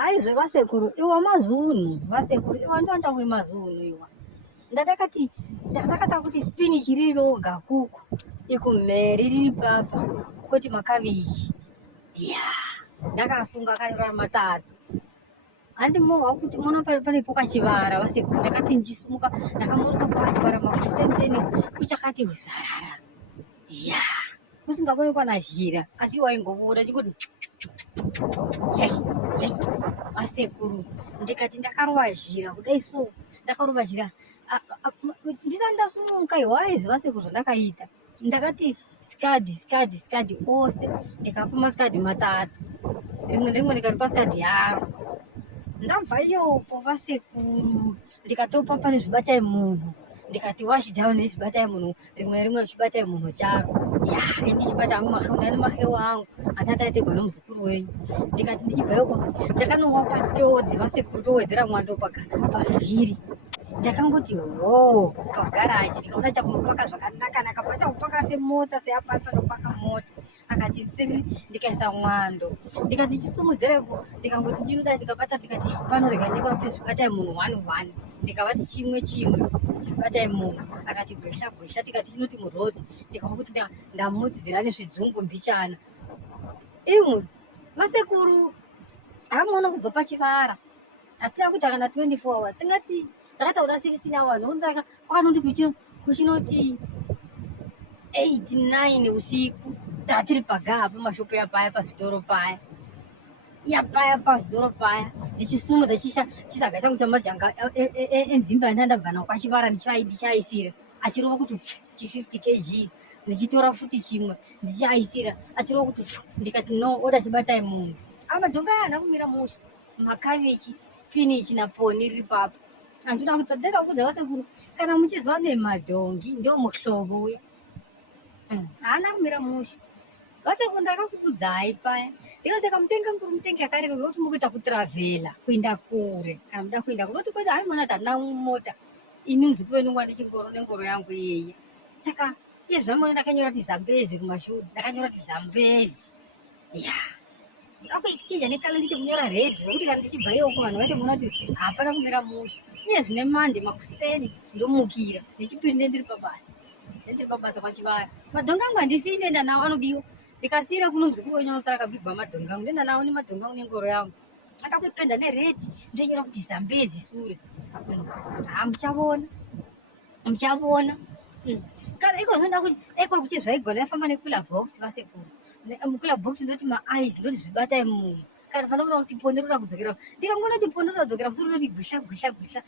Haizve vasekuru, iwa mazunu vasekuru, iwa ndoanda kwemazunu iwa. Ndakata kuti spinach riri roga kuku, ikumheri riri papa, koti makabichi. Ya, ndakasunga kari matatu. Handimohwa kuti muno panepo kachivara vasekuru, ndakati ndichisimuka ndakamuruka pachivara makusenzeni kuchakati uzarara. Ya, kusingabonekwa nazhira, asi waingobuda chikuti yai vasekuru, ndikati ndakarova zhira kudai so, ndakarova zhira ndisati ndasumuka iwa. Aizve vasekuru zvandakaita, ndakati sikadhi ose, ndikapa masikadhi matatu, rimwe nerimwe ndikaripa sikadhi yaro. Ndabva iyopo vasekuru, ndikatopa pane zvibatai munhu, ndikati wash down nezvibatai munhu, rimwe nerimwe chibatai munhu charo. Ya, endi chibata hangu mahewa angu andataiteigwa nomuzukuru wenyu. Ndikati ndichibva iyopo ndakanowa patodzi vasekuru, towedzera mwando pavhiri. Ndakangoti ho pagaraji, ndikaona chakunopaka zvakanaka, pata kupaka semota seapa panopaka mota. Akati tsiri, ndikaisa mwando, ndikati ndichisumudzirapo, ndikangoti ndinoda, ndikabata, ndikati panorega ndivape zvibatai munhu 1 ndikavati chimwe chibatai munhu. Akati gwesha, tikati chinoti murodi, ndikaona kuti ndamudzidzira nezvidzungu mbichana. Imwe vasekuru hamuona kubva pachivara, hatina kuita kana 24 hours, tingati ndakataura 16 hours, ndokuti kwakanoti kuchinoti 8-9 usiku, tatiri pagaa pamashopu yapaya pazvitoro paya, yapaya pazitoro paya, ndichisumudza chisaga changu chamajanga enzimba yandandabva nawo kwachivara, ndichaisira achirova kuti chi50 kg, ndichitora futi chimwe ndichaisira achirova kuti, ndikati no, oda chibatai munhu. Amadhonga aya hana kumira musha, makabichi, spinach naponi riri papa. Handinoda kuti ndakakudza vasekuru, kana muchizva nemadhongi ndio muhlobo uya, haana kumira musha. Vasekuru ndakakukudzai paya, ndikati mutenga nguru mutenge yakareba, nokuti mukuita kutiravhela kuenda kure. Kana muda kuenda kure, noti kweda haimona kuti handina mota, ini muzukuru wenyu ngwani chingoro nengoro yangu iyeye. Saka iye zvamona ndakanyora kuti Zambezi kumashure, ndakanyora kuti Zambezi. Ya, akuichija nekala nditi kunyora red, zvokuti kana ndichibva iyoko vanhu vaite kuona kuti hapana kumira musha. Iye zvine mande makuseni ndomukira, nechipiri ndendiri pabasa kwachivara. Madhonga angu handisii ndoenda nawo, anodiwa. Ndikasiyira kuno muzukuru wenyu anosara akabigwa madhonga angu, ndoenda nawo nemadhonga angu nengoro yangu. Akakuipenda neredi, ndonyora kuti Zambezi sure. Muchavona. Kana iko zvinoda kuti kwakuti zvaigona yafamba nekula box vasekuru. Mukula box ndoti maaizi, ndoti zvibatai munhu. Kana panoona kuti ponero roda kudzokera, ndikangona kuti ponero roda kudzokera, musoro roti gwisha.